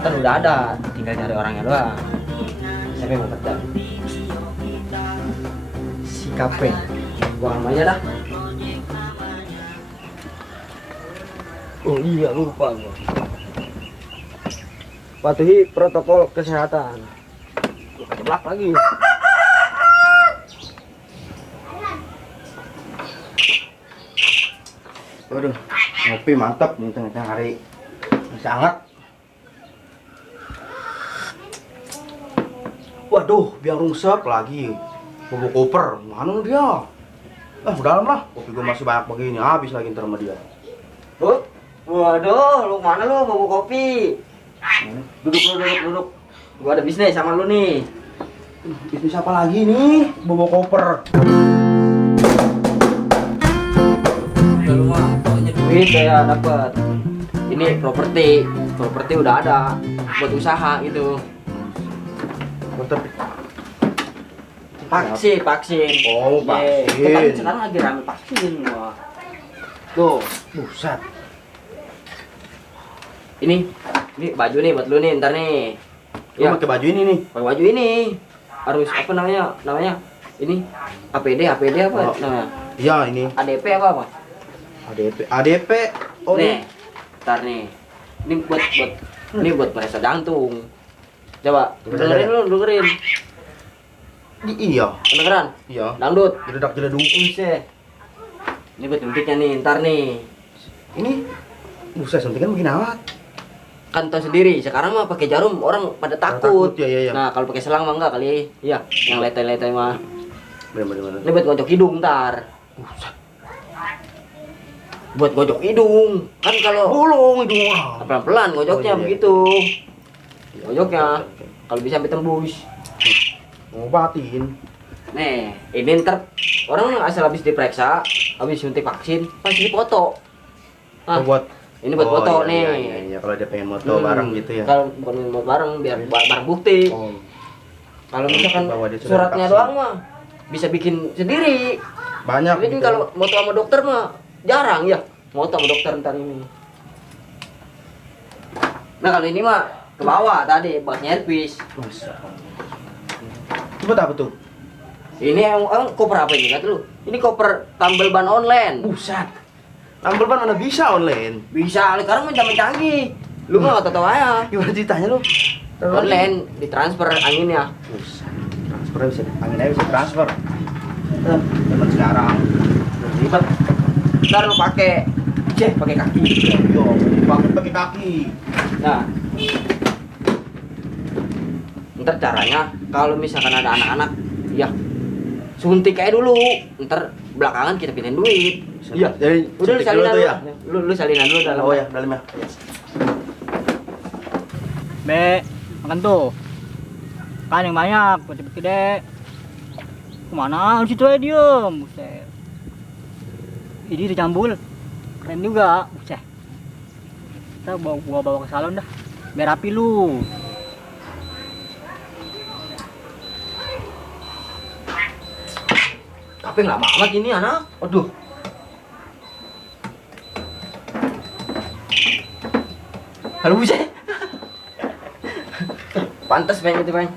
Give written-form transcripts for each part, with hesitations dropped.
Kesehatan udah ada, tinggal cari orangnya doang. Siapa yang mau kerja? Si Kape. Gua namanya dah. Oh iya, lupa gua. Patuhi protokol kesehatan. Gua kejeblak lagi. Waduh, ngopi mantap nih tengah-tengah hari. Masih hangat. Waduh, biang rungsep lagi. Bobo koper, mana dia? Udah dalam lah. Kopi gue masih banyak begini, habis lagi ntar sama dia. Waduh, lu mana lu mau kopi? Duduk. Gua ada bisnis sama lu nih. Bisnis apa lagi nih? Bobo koper. Udah lu mah, pokoknya duit kayak dapet. Ini properti udah ada buat usaha gitu. Mantap. Vaksin. Oh, vaksin. Kita sekarang lagi rame vaksin gua. Tuh, Buset. ini baju nih buat lu nih ntar nih. Lu pakai baju ini nih. Pakai baju ini harus apa namanya? Ini APD apa Oh. namanya? Iya, ini. ADP apa? ADP. Oh, Nih, ntar nih. Ini buat periksa jantung. Coba dengerin. Iya. Kedengeran? Iya. Dangdut. Jeledak-jeleduk. Buset. Ini buat suntiknya nih, ntar nih. Ini buset, suntikan begini amat. Kan tau sendiri, sekarang mah pakai jarum orang pada takut. Iya. Nah, kalau pakai selang mah enggak kali. Iya, yang letoy-letoy mah. Bener. Ini buat gojok hidung ntar. Buset. Buat gojok hidung. Kan kalau Bolong hidung orang. pelan-pelan gojoknya Oh, iya. begitu. Iya, Gojoknya. oke. Kalau bisa sampai tembus. Ngobatin. Nih, ini ntar orang asal habis diperiksa, habis suntik vaksin, pasti dipoto. Oh, buat Ini buat foto nih. Iya, kalau dia pengen moto bareng gitu ya. Kalau bukan mau bareng biar bareng bukti. Oh. Kalau misalkan Bahwa dia sudah suratnya divaksin. doang mah bisa bikin sendiri. Banyak Tapi gitu. kalau moto sama dokter mah jarang ya. Moto sama dokter ntar ini. Nah, kalau ini mah ke bawah tadi buat nyerpis. Buset. Itu buat apa tuh? Ini yang koper apa ini kata lu? Ini koper tambal ban online. Buset. Tambal ban mana bisa online? Bisa, sekarang mah zaman canggih. Lu mah enggak tahu aja. Gimana ceritanya lu? Online ditransfer anginnya. Buset. Transfer bisa, anginnya bisa transfer. Zaman sekarang. Ribet. Ntar lu pakai kaki. Yo, pakai kaki. Nah, ntar caranya kalau misalkan ada anak-anak, ya suntik aja dulu. Ntar belakangan kita pindahin duit. Iya, jadi Udah lu suntik salinan dulu tuh dulu. ya. Lu salinan dulu dalam. Oh ya, dalamnya. Be, makan tuh. Kan yang banyak, cepet gede. Kemana? Di situ aja diem. Buset. Ini dicambul. Keren juga. Buset. Kita bawa ke salon dah. Biar rapi lu. Tapi nggak amat ini anak. Aduh. Halo buset. Pantas pengen gitu pengen.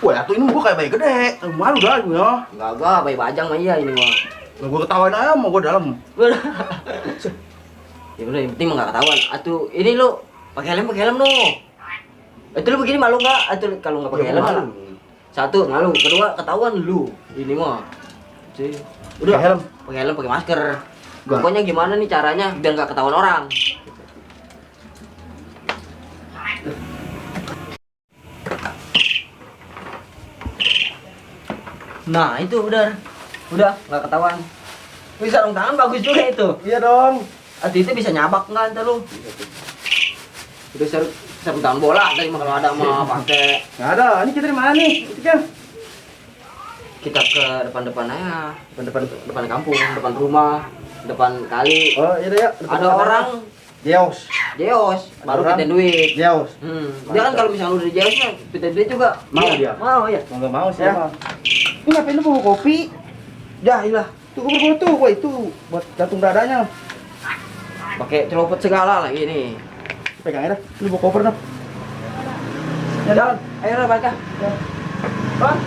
Wah, tuh ini gua kayak bayi gede. Malu dah gua ya. Enggak, bayi bajang mah iya ini mah. Nah, gua ketawain aja mau gua dalam. Ya udah, yang penting mah nggak ketahuan. Atuh, ini lu pakai helm no. Itu lu begini malu nggak? Atuh kalau nggak pakai helm malu. Satu malu, kedua ketahuan lu. Ini mah. Cih. Udah Pakai helm. pakai masker. Pokoknya gimana nih caranya biar nggak ketahuan orang. Nah itu udah nggak ketahuan. Bisa sarung tangan bagus juga itu. Iya dong. Arti itu bisa nyabak nggak ntar lu? Udah sarung tangan bola tadi mah kalau ada mah pakai. Nggak ada. Ini kita di mana nih? Itu kan. Kita ke depan-depan aja, depan kampung, depan rumah, depan kali. Oh, iya deh ya. Ada orang Jeos. baru Orang? kita duit. Jeos. Dia kan kalau misalnya udah di Jeos mah kita duit juga. Mau Iya, dia? Mau ya. Mau nggak mau sih Ya. ya. Ini ngapain lu bawa kopi? Dah, iyalah. Tuh gua bawa tuh, wah itu buat jantung dadanya. Pakai celopet segala lagi nih. Pegang aja dah. Lu bawa koper dah. Jalan. Ayo lah balik ah. Bang.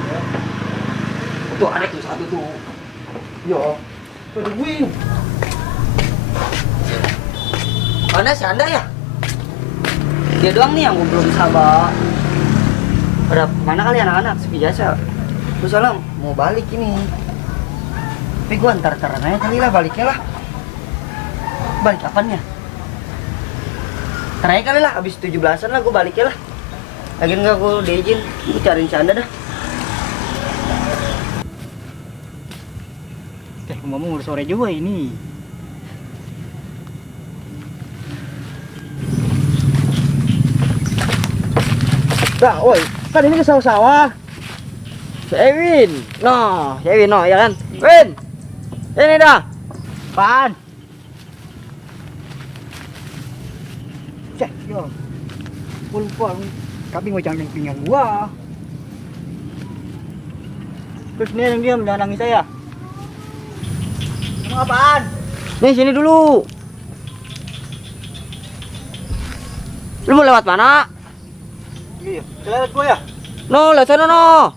Tuh ada tuh satu tuh. Yo. Tungguin. Mana si Anda ya? Dia doang nih yang gue belum sabar. Pada mana kali anak-anak sepi jasa. Gue soalnya mau balik ini. Tapi gue antar-antaran aja kali lah baliknya lah. Balik kapan ya? Terakhir kali lah, abis 17-an lah gue baliknya lah. Lagian enggak gue udah izin, gue cariin si Anda dah. Ngomong udah sore juga ini. Nah, woi, kan ini ke sawah-sawah. Si Ewin, si Ewin ya kan? Win, ini dah. Pan. Cek, yo. Gua lupa, kambing macam yang pinggang gua. Terus nih yang diam, jangan nangis saya. Emang apaan? Nih sini dulu. Lu mau lewat mana? Iya, lewat gua ya. No, lewat sana no.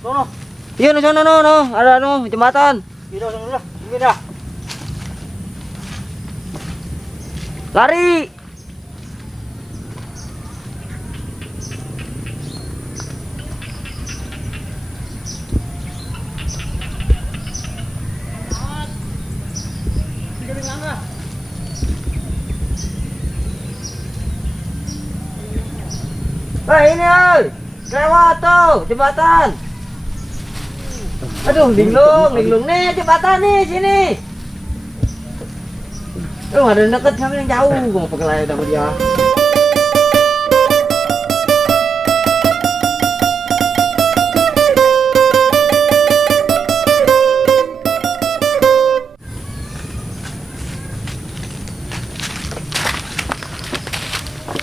Sono. Iya no sana no, ada no jembatan. Iya, sono dah. Ini dah. Lari. Ini oi, lewat tuh jembatan. Aduh, linglung nih jembatan nih sini. Lu ada yang deket sama yang jauh, gua mau pegelai sama dia.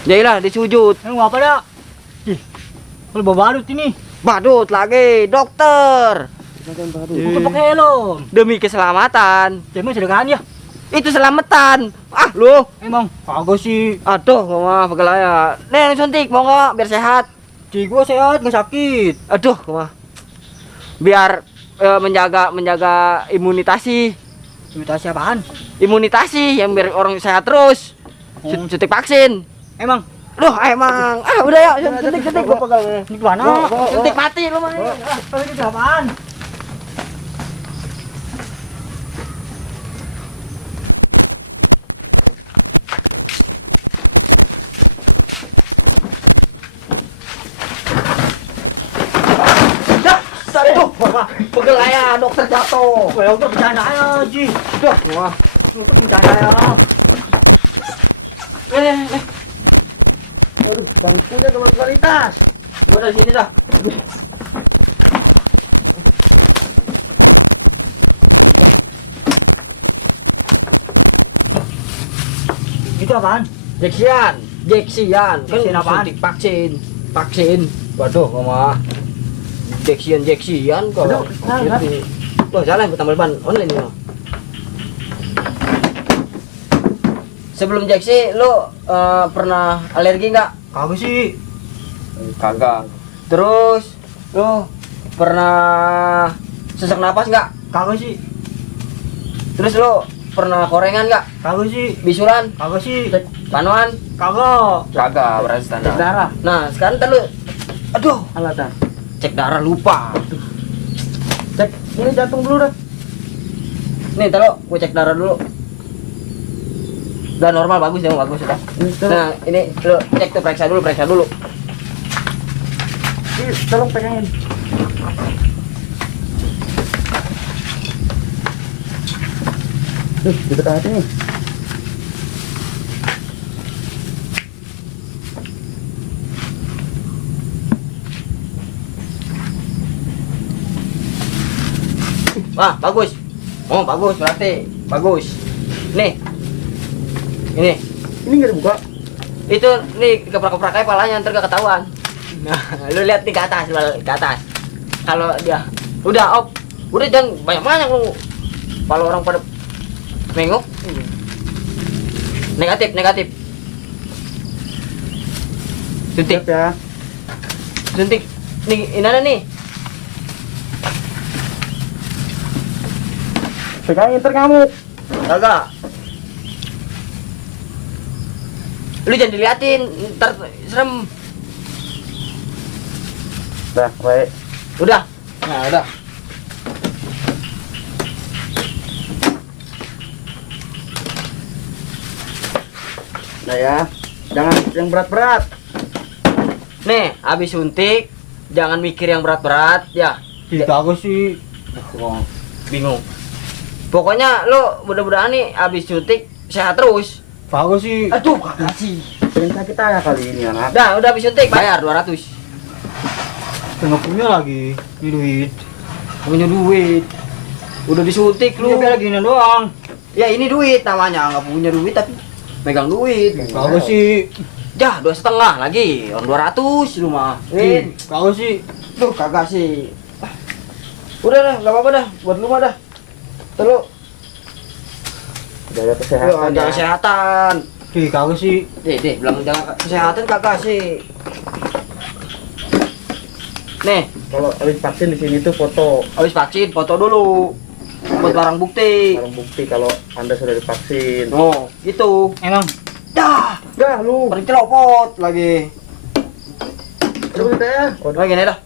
Jailah disujud. Emang apa dah? Ih, kalau bawa badut ini. Badut lagi, dokter. Bukan pakai helm. Demi keselamatan. Emang sedekahan ya? Itu selamatan. Ah, lu. Emang kagak sih. Aduh, gua mah pegelai ya. Nih, suntik mau nggak biar sehat? Cik gua sehat, nggak sakit. Aduh, gua mah. Biar menjaga imunitasi. Imitasi apaan? Imunitasi yang biar orang sehat terus. Suntik vaksin. Emang Loh, emang. Ah, udah ya, suntik. Gua pegang ya. ini mana? Suntik mati lu mah. Ini apaan? Aduh, pegelai ya, dokter jatuh. Kayak udah bercanda ya, Ji. Aduh, wah. Udah bercanda ya. Nih. Aduh, bangkunya berkualitas. Gua dari sini dah. Itu apaan? Jeksian. Kan Jeksian apaan? suntik vaksin. Waduh, mama. Jeksian kalau. Wah, jalan tambal ban online ini. Sebelum jeksi, lu pernah alergi nggak? Kagak sih. Kagak. Terus, lu pernah sesak napas nggak? Kagak sih. Terus lu pernah korengan nggak? Kagak sih. Bisulan? Kagak sih. Panuan? Kagak. Kagak, berarti standar. Cek darah. Nah, sekarang ntar lu, aduh, Alatan. cek darah lupa. Cek ini jantung dulu dah. Nih, ntar lu, gua cek darah dulu. Udah normal, bagus ya, bagus sudah. Nah, ini lu cek tuh, periksa dulu. Tolong pegangin. Di dekat hati nih. Wah, bagus. Oh, bagus berarti. Bagus. Nih. Ini. Ini nggak dibuka. Itu nih keprak-keprak aja palanya ntar gak ketahuan. Nah, lu lihat nih ke atas. Kalau dia udah jangan banyak-banyak lu. Kalau orang pada nengok negatif. Suntik. Siap ya. suntik. Nih, ini ada nih. Pegang inter kamu. Kagak. Lu jangan diliatin, ntar serem. Dah, baik. Udah. Nah, udah. Nah ya, jangan yang berat-berat. Nih, habis suntik jangan mikir yang berat-berat ya. Kagak sih. Wah, bingung. Pokoknya lo mudah-mudahan nih habis suntik sehat terus. Kagak sih. Aduh, kagak sih. Sering sakit aja kali ini anak. Dah, udah habis suntik bayar 200. Nggak punya lagi ini duit. Punya duit. Udah disuntik Lu lu. biar gini doang. Ya ini duit namanya, nggak punya duit tapi megang duit. Kagak sih. Dah, 2,5 lagi. On 200 lu mah. Win. Kagak sih. Duh, kagak sih. Udah dah, enggak apa-apa dah. Buat lu mah dah. Terus Jaga kesehatan. jaga Ya. kesehatan. Kagak sih. Deh, bilang jaga kesehatan kagak sih. Nih, Kalau habis vaksin di sini tuh foto habis vaksin foto dulu. Buat barang bukti. barang bukti kalau Anda sudah divaksin. Oh, gitu. Emang Dah, Dah lu. paling celopot lagi. Coba kita ya. Oh, gini dah.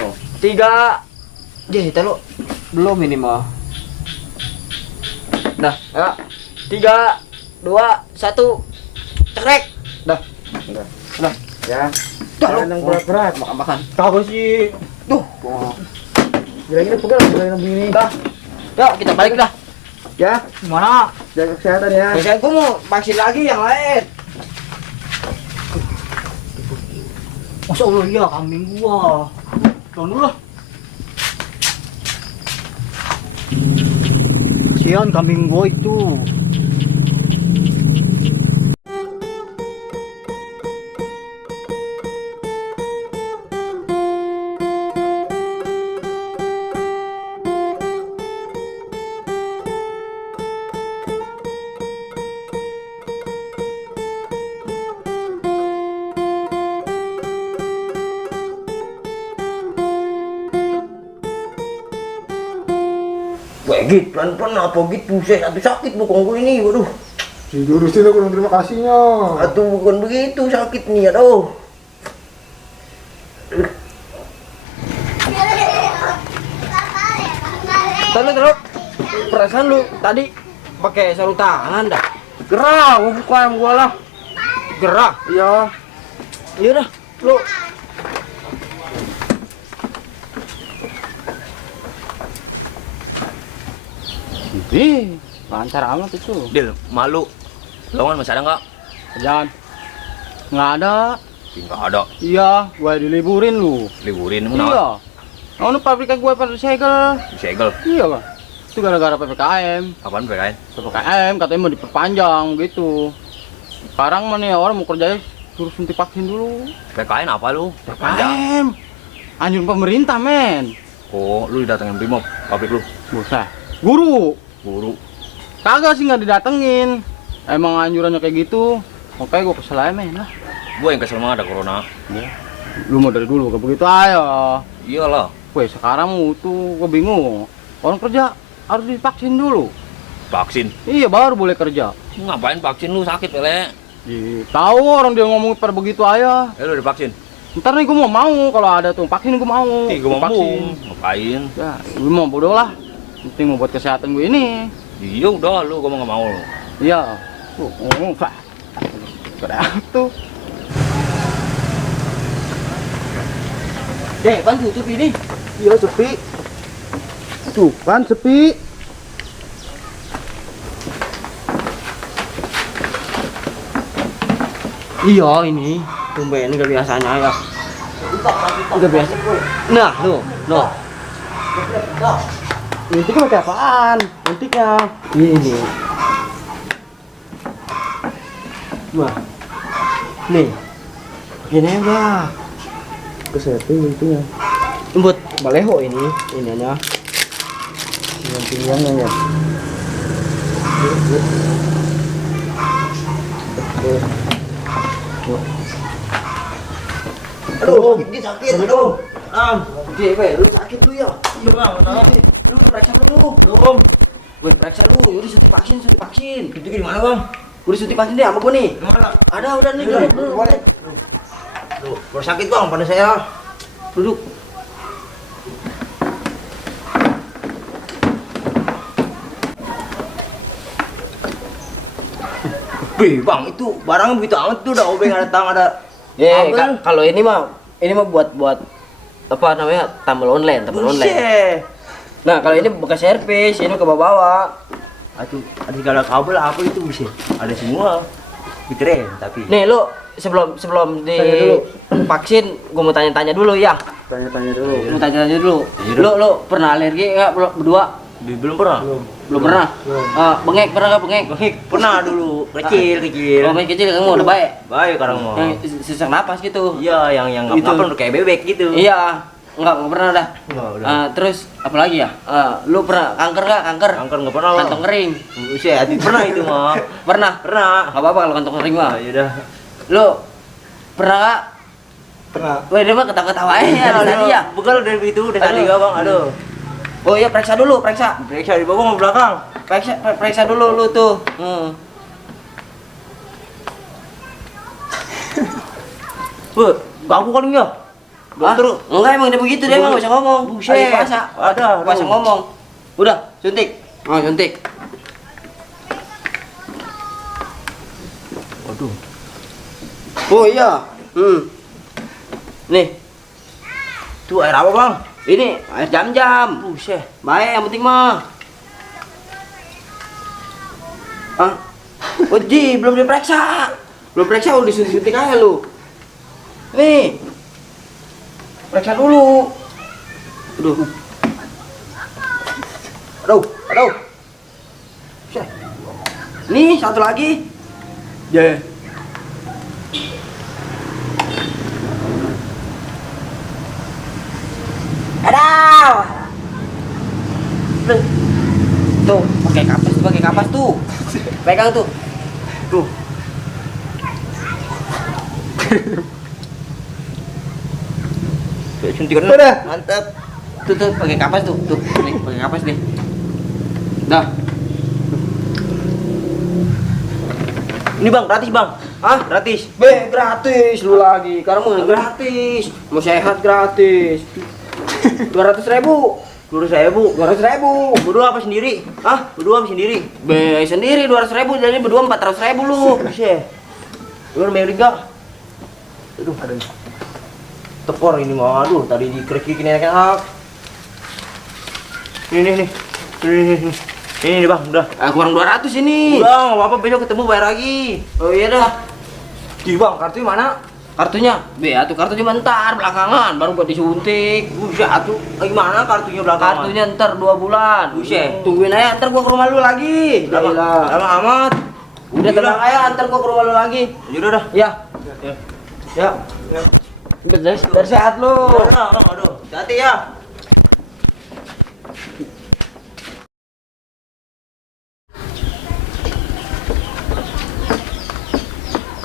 Oh. 3. Kita lu belum ini mah. Dah, ya. 3, 2, 1. Cekrek. Dah. Udah. Udah. Ya. Dah lu. Jangan yang berat-berat. Makan-makan. kagak sih. Duh. Gila-gila pegang begini. Dah. Yuk, kita balik dah. Ya, Gimana? jaga kesehatan ya. Biasanya gua mau vaksin lagi yang lain. Masa Allah iya kambing gua. Tuan dulu lah. Kasihan kambing gua itu. Wah, Git, pelan-pelan apa gitu? Saya satu sakit bukan gue ini, waduh. Diurusin aku dong, terima kasihnya. Atau bukan begitu sakit nih, aduh. Terus, perasaan lu tadi pakai sarung tangan dah. Gerah, gua buka yang gua lah. Gerah. Iya. Iya dah, lu. Ih, lancar amat itu. Dil, malu. Lowongan masih ada nggak? Jangan. Nggak ada. Nggak ada. Iya, gua diliburin lu. Liburin emang kenapa? Iya. Anu pabrikan gue pada segel. Segel. Iya kan? Itu gara-gara PPKM. Apaan PKN? PPKM katanya mau diperpanjang gitu. Sekarang mana ya orang mau kerja suruh suntik vaksin dulu. PKN apa lu? PPKM. Anjuran pemerintah men. Oh, lu didatengin Brimob, pabrik lu. Buset. Guru. Guru. Kagak sih nggak didatengin. Emang anjurannya kayak gitu. Makanya gue kesel aja men lah. Gua yang kesel banget ada corona. Lu mau dari dulu kayak begitu ayo. Iyalah. Weh sekarang tuh gue bingung. Orang kerja harus divaksin dulu. Vaksin. Iya baru boleh kerja. Ngapain vaksin lu sakit, Lele? Tahu orang dia ngomong pada begitu aja. Lu divaksin? Ntar nih gue mau kalau ada tuh vaksin gue mau. Ih, gua mau vaksin. ngapain? Ya, gue mau bodoh lah. Penting mau buat kesehatan gue ini. Iya udah lu, gua mau nggak mau lu. Iya. Ngomong pak. Keren tuh. Pan tutup ini. Iya, sepi. Tuh, kan sepi. Iya ini. Tumben nggak biasanya ya. Nggak biasa. Nah, tuh, no. Intiknya pakai apaan? Intiknya. Ini. Wah. Nih. Gini udah. Kesetting intinya. Buat baleho ini aja. Dengan pilihannya ya. Aduh, sakit, sakit. Aduh. Oke, lu sakit lu ya. Iya bang, Lu udah periksa belum? Belum. Gue periksa lu, yaudah suntik vaksin. itu gimana bang? Udah suntik vaksin deh sama gue nih. Gimana? Ada, udah nih. Boleh. Baru sakit bang, pada saya. Duduk. Wih bang, itu barangnya begitu amat tuh, udah obeng ada tang ada. Ya, Apa? kalau ini mah buat apa namanya? Tambal online. Buset. Nah, kalau ini bekas servis, ini ke bawah-bawah. Aduh, ada segala kabel apa itu bisa? Ada semua. Keren tapi. Nih, lu sebelum di vaksin, gua mau tanya-tanya dulu ya. Tanya-tanya dulu. Mau tanya-tanya dulu. Iya, Lu pernah alergi enggak berdua? Belum pernah. Belum pernah. Bengek pernah enggak bengek? Pernah dulu, kecil. Oh, masih kecil kamu udah baik. Baik sekarang mah. Yang sesak napas gitu. Iya, yang Itu. apa udah kayak bebek gitu. Iya. Enggak pernah dah. Enggak, udah. Terus apa lagi ya? Lu pernah kanker enggak? Kanker. Kanker enggak pernah, Bang. Kantong kering. Buset, pernah itu mah. Pernah. Pernah. Enggak apa-apa kalau kantong kering mah. Ya udah. Lu pernah enggak? Pernah. Wah, dia mah ketawa-ketawa aja ya tadi ya. Bukan udah itu udah tadi Aduh. enggak, Bang. Aduh. Oh iya, periksa dulu, periksa. Periksa di bawah sama belakang. Periksa dulu lu tuh. Wah, ganggu kali ya? Dokter, enggak emang dia begitu dia emang enggak bisa ngomong. Buset. Lagi puasa. Ada, Puasa aduh. ngomong. Udah, suntik. Oh, suntik. Waduh. Oh iya. Nih, Itu air apa, Bang? ini air jam-jam. Buset. Baik, yang penting mah. Oh, Ji, belum diperiksa. Belum periksa udah disuntik aja lu. Nih. Periksa dulu. Aduh. Buset. Nih, satu lagi. Ya. Aduh. Tuh, pakai kapas tuh. Pegang tuh. Tuh. Suntikan Udah. Mantap. Tuh, pakai kapas tuh. Tuh, nih, pakai kapas nih. Dah. Ini, Bang, gratis, Bang. Hah? Gratis. Gratis lu lagi. Sekarang mau gratis. Mau sehat gratis. 200.000. 200.000. Berdua apa sendiri? Hah? Berdua apa sendiri? Sendiri 200.000, jadi berdua 400.000 lu. Buset. Lu mau enggak? Aduh, ada tepor ini mah. Aduh, tadi dikerik-kerikin enak-enak. Nih. Ini nih, Bang, udah. Kurang 200 ini. Udah, enggak apa-apa, besok ketemu bayar lagi. Oh iya dah. Di, Bang, kartunya mana? Kartunya? Tuh kartunya bentar belakangan baru buat disuntik. Buset, atuh. Gimana kartunya belakang? Kartunya ntar 2 bulan. Buset. Tungguin aja, ntar gua ke rumah lu lagi. Lama amat. Udah tenang aja, ntar gua ke rumah lu lagi. Yaudah dah. Ya. Ya. Biar sehat lu. Aduh, hati ya.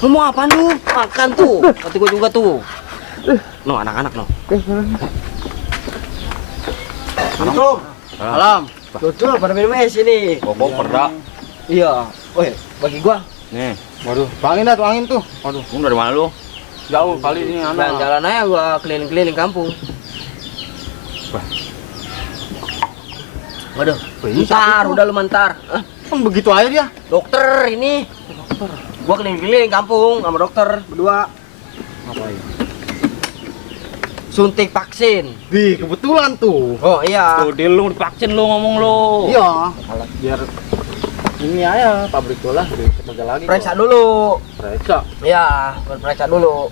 Lu mau apa lu? Makan tuh. Kata gua juga tuh. No, anak-anak no. Assalamualaikum. Salam. Betul, pada minum es ini. Bobok perda. Iya. Woi, bagi gua. Nih, Waduh, tuangin dah, tuangin tuh. lu dari mana lu? Jauh kali ini anak. Jalan aja gua keliling-keliling kampung. Waduh, bentar, udah lu mentar. Kan begitu aja dia. Dokter ini. Gua keliling-keliling kampung sama dokter berdua. Ngapain? Suntik vaksin. Di kebetulan tuh. Oh iya. Tuh, di lu divaksin lu ngomong lu. Iya. Biar ini aja pabrik bola kerja lagi. Periksa dulu. Periksa. Ya, periksa dulu.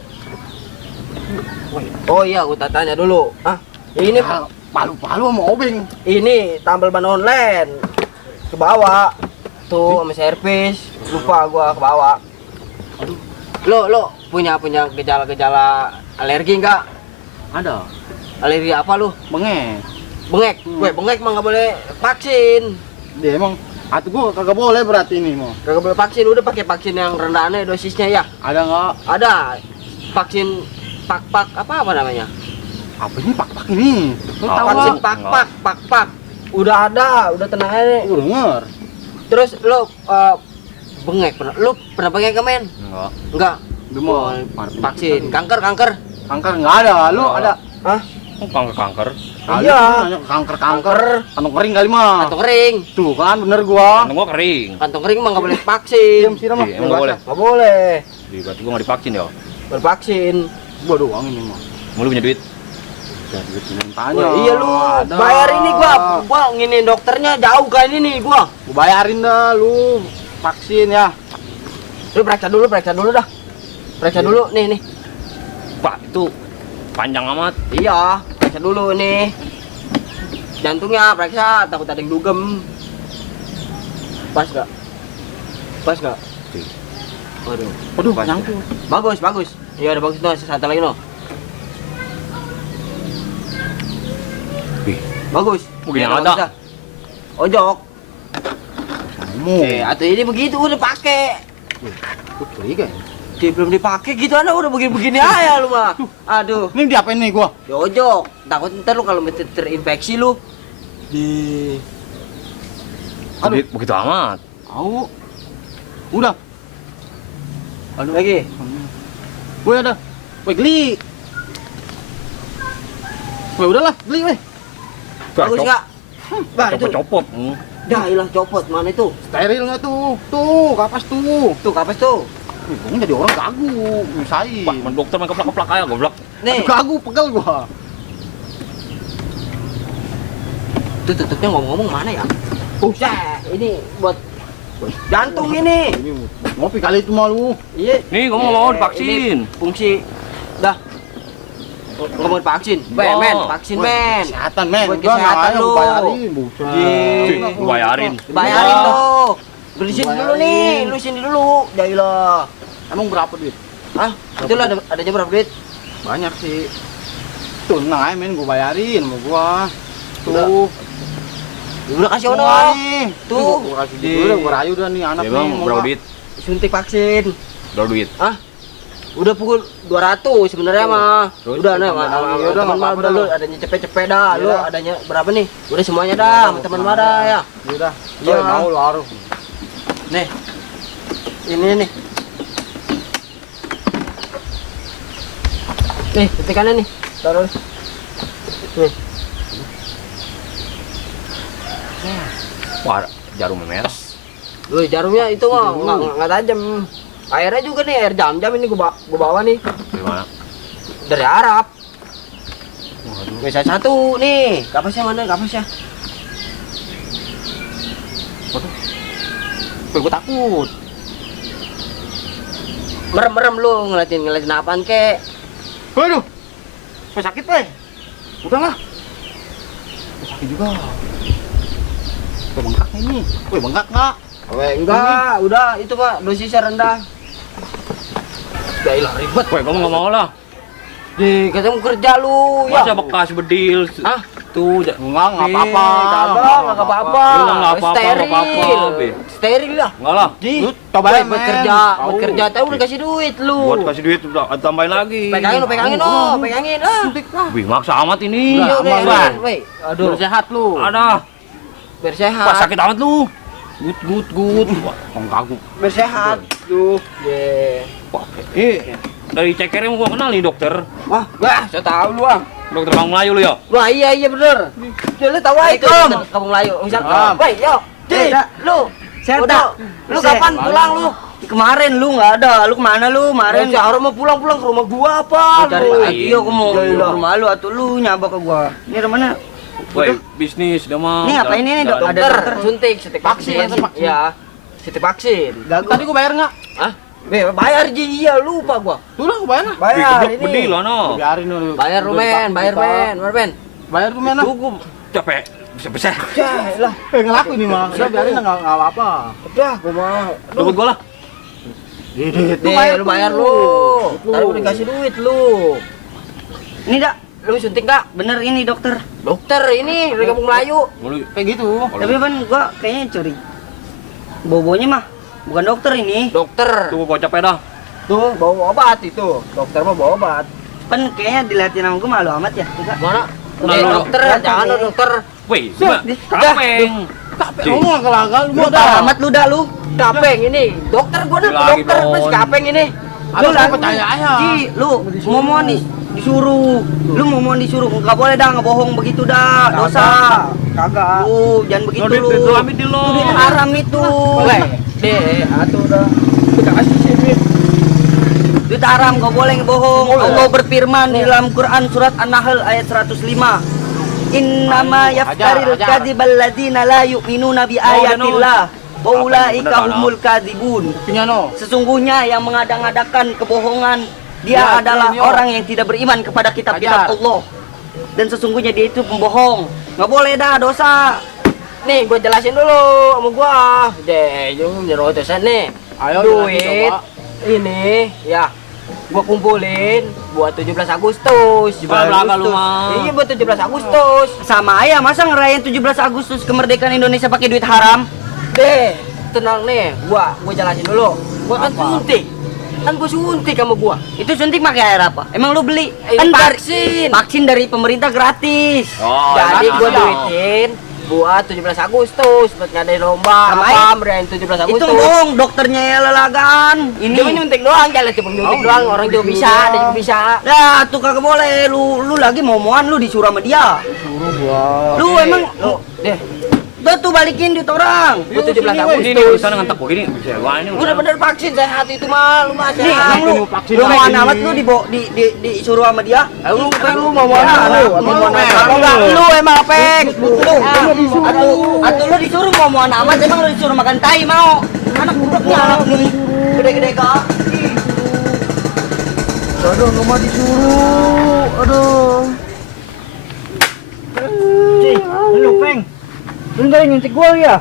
Oh iya, gua tanya dulu. Ini Palu-palu sama obeng. ini tambal ban online. Ke bawah. Tuh sama servis. Lupa gua ke bawah. Lo punya gejala-gejala alergi enggak? Ada. Alergi apa lu? Bengek. Bengek. Gue bengek mah nggak boleh vaksin. Dia emang atuh gua kagak boleh berarti ini mau. Kagak boleh vaksin, udah pakai vaksin yang rendahannya dosisnya ya. Ada nggak? Ada vaksin pak apa namanya? Apa ini pak ini? Lu tahu Vaksin nggak? pak. Udah ada, udah tenang aja. Gua denger. Terus lo bengek pernah? Lo pernah bengek ke men? Enggak. Demam. Vaksin kanker. Kanker enggak ada. Lu ada? Hah? Kanker. Iya. Kanker. Kantong kering kali mah. Kantong kering. Tuh kan bener gua. Kantong gua kering. Kantong kering mah nggak boleh vaksin. Siram lah. Iya, emang nggak boleh. Nggak boleh. Berarti gua nggak divaksin ya. Bervaksin. Gua doang ini mah. Mau lu punya duit? Jadi duit tanya. Iya lu. Ada. Bayar ini gua nginin dokternya jauh kan ini gua. Gua bayarin dah lu vaksin ya. Lu periksa dulu dah. Periksa dulu nih. Pak, itu panjang amat. Iya, periksa dulu nih. Jantungnya periksa, takut ada yang dugem. Pas gak? Waduh, Waduh, nyangkut. bagus. Iya udah bagus tuh, satu lagi no. Wih, Bagus. Begini Iya, ada. bagus dah. Ojok. Kamu. Atau ini begitu udah pakai. Gua curiga. Dia belum dipakai gitu anak udah begini aja lu mah. Aduh. Ini diapain nih gua? Ya ojok. Takut ntar lu kalau terinfeksi lu di begitu amat. Tahu. Udah. aduh lagi. Woi ada. Woi geli. Woi udahlah, geli woi. Bagus enggak? Bah, itu. Copot-copot. Dah, ilah copot mana itu? Steril nggak tuh? Tuh, kapas tuh. Tuh, kapas tuh. Gua jadi orang gagu, nyusahin. Pak, men dokter main keplak-keplak aja goblok. Nih, Aduh, gagu, pegel gua. tuh tutupnya ngomong-ngomong mana ya? Buset, ini buat jantung ini. Ini ngopi kali itu malu. Iya. Nih, gua mau divaksin. Ini fungsi. Dah. Nggak mau divaksin. Men, vaksin men. Kesehatan men. Buat Gua kesehatan nggak lu. bayarin, buset. Iya. Gua bayarin. Bayarin tuh. Beli sini dulu Bayarin. nih, lu sini dulu. Jailah. Emang berapa duit? Hah? Itu lah ada aja berapa duit? Banyak sih. Tuh, tenang aja men, gua bayarin sama gua. Tuh. Udah kasih ono. Semua nih. Tuh. Gua kasih dulu dah, gua rayu dah nih anak Ya nih. bang, mau berapa nggak? duit? Suntik vaksin. Berapa duit? Hah? Udah pukul 200 sebenarnya mah. Terus? Udah nah, Tambah lagi. teman Udah, nggak mah apa-apa udah dah. lu adanya cepet-cepet dah. Lu Iya. adanya berapa nih? Udah semuanya dah, sama teman mah dah ya. Udah. Iya. Iya, mau lu harus. Nih. Ini nih. Nih, ketikannya nih. Taruh. Nih. Wah, jarum merah. Loh, jarumnya itu mah enggak tajam. Airnya juga nih, air jam-jam ini gua bawa nih Dari mana? dari Arab. Bisa satu nih. Kapasnya mana kapasnya? Gua takut. Merem-merem lu ngeliatin apaan kek? Waduh. Gua sakit, weh. Udahlah. Gua sakit juga. Gua bengkak ini. Woi, bengkak enggak? Weh, enggak, udah itu Pak, dosisnya rendah. Gailah ribet. Woi, kamu nggak mau lah. Di ketemu kerja lu, Masa ya. bekas bedil. Hah? Tuh, Enggak apa-apa. Enggak apa-apa. Lu nggak apa-apa, Steril. nggak apa-apa, Be. Steril lah. enggak lah. Di Lu cobain, buat men. kerja, Tahu. buat kerja tahu udah kasih duit lu. Buat kasih duit udah tambahin lagi. Pegangin lo, pegangin lah. Wih, maksa amat ini. Iya, udah, aman, udah, Bang. weh. Aduh, Sehat lu. Ada. biar Wah, sehat. sakit amat lu. Gut. Wah, Gagu. Biar sehat. Duh, deh. wah, dari cekernya gua kenal nih dokter. Wah, saya tahu lu ah. Dokter Bang Melayu lu ya. Wah, iya bener. Dia lu tahu aja Itu, kamu Melayu. Misal, Am. woi, yo. Di, lu. Sehat Udah. tak? Lu Sehat. kapan pulang lu? Kemarin lu nggak ada, lu kemana lu kemarin? Si Arum mau pulang ke rumah gua apa? Lu cari lu? lagi, aku mau Iya, iya. ke rumah lu atau lu nyabak ke gua. Ini rumahnya Woi, bisnis dia mah. Ini ngapain ini, Dok? Jalan- Ada Dokter, suntik vaksin. vaksin. Iya. Suntik vaksin. Tadi gua bayar enggak? Hah? Bayar ji, iya lupa gua. Tuh lah, gua bayar lah. Wih, Bayar goblok bedil ini. lah no. Biarin lu. Bayar lu men, bayar men. Bayar lu men lah. Gua capek. Bisa-bisa. Cah, lah. Ngelaku ini mah. Udah biarin lah, enggak apa-apa. Udah, gua mah. Dapat gua lah. Nih, lu bayar lu. Ntar gua dikasih duit lu. ini dak, Lu suntik enggak? bener ini dokter. Dokter ini dari Kampung Melayu. Mulu. Kayak gitu. Tapi kan gua kayaknya curi. Bobonya mah bukan dokter ini. Dokter. Tuh gua capek dah. Tuh, bawa obat itu. Dokter mah bawa obat. Pen kayaknya dilihatin sama gue malu amat ya. Enggak. Mana? Nah, lu- Dokter, jangan lo dokter. Woi, kapeng. Ngomong akal-akal Lu amat lu dah lu. Kapeng ini. Dokter gua dah Lagi, dokter Don. pas kapeng ini. Lu lah percaya aja. Ji, lu mau disuruh. Lu mau disuruh. Enggak boleh dah ngebohong begitu dah. Dosa. Kagak. Lu jangan begitu Duit lu. lu ambil di lo. Itu duit haram itu. Boleh. Deh, atuh dah. Kita kasih sini. Duit haram, gak boleh ngebohong. Allah berfirman di dalam Quran surat An-Nahl ayat 105. Innama yaftaril kadzibal ladzina la yu'minuna bi ayatillah wa ulaika humul kadzibun. Buktinya no. Sesungguhnya yang mengada-ngadakan kebohongan dia Ya, adalah ini, yo. orang yang tidak beriman kepada kitab-kitab Ajar. Allah. Dan sesungguhnya dia itu pembohong. Nggak boleh dah dosa. Nih, gua jelasin dulu sama gua. Deh, jom nyerotosan nih. Ayo Duit ini ya gua kumpulin buat 17 Agustus. Belakang lu mah. Iya, buat 17 Agustus. Sama aja masa ngerayain 17 Agustus kemerdekaan Indonesia pakai duit haram? Deh, tenang nih. Gua jelasin dulu. Gua kan suntik. Kan gua suntik sama gua. Itu suntik pakai air apa? Emang lu beli? Ini Kan vaksin. Vaksin dari pemerintah gratis. Oh, Jadi enak, gua enak. duitin buat 17 Agustus buat ngadain lomba Sama apa merayain 17 Itu Agustus. bohong, dokternya ya lelagan. Dia mah Ini. nyuntik doang, jalan cuma nyuntik doang, orang juga bisa, dia juga bisa. Ya, tuh kagak boleh. Lu lagi mau-moan lu disuruh sama dia. Suruh gua. Lu emang Lo, deh, tuh balikin duit orang. buat 17 Ini Agustus. sana ngantek gua ini. Wah, ini Udah bener vaksin sehat itu mah, lu mah Nih, sehat. emang lu mau amat lu disuruh sama dia? Lu Mau enggak lu emang peng. Atau lu disuruh mau amat emang lu disuruh makan tai mau. Anak budaknya anak nih. Gede-gede kak. Aduh, lu mah disuruh. Aduh. Lu peng. Lu dari nyuntik gua ya?